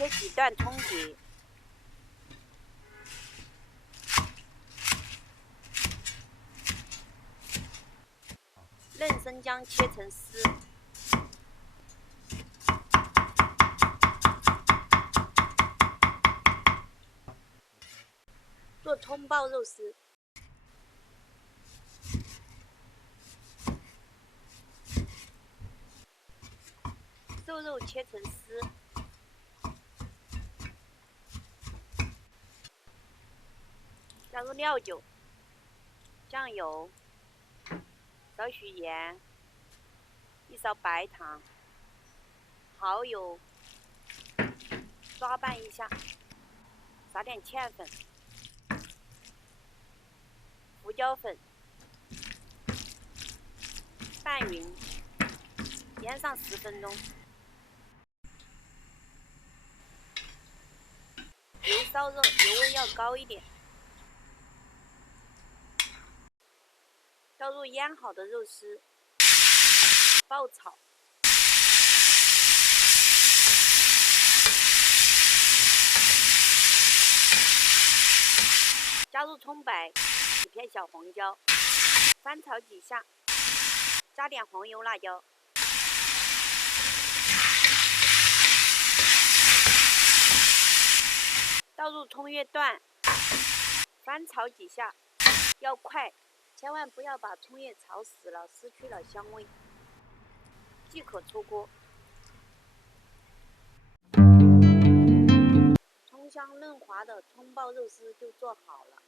切几段葱节，嫩生姜切成丝，做葱爆肉丝。瘦肉切成丝，加入料酒、酱油、少许盐、1勺白糖、蚝油，抓拌一下，撒点芡粉、胡椒粉，拌匀，腌上10分钟。油烧热，油温要高一点。倒入腌好的肉丝，爆炒。加入葱白、几片小红椒，翻炒几下，加点黄油、辣椒。倒入葱叶段，翻炒几下，要快，千万不要把葱叶炒死了，失去了香味，即可出锅。葱香嫩滑的葱爆肉丝就做好了。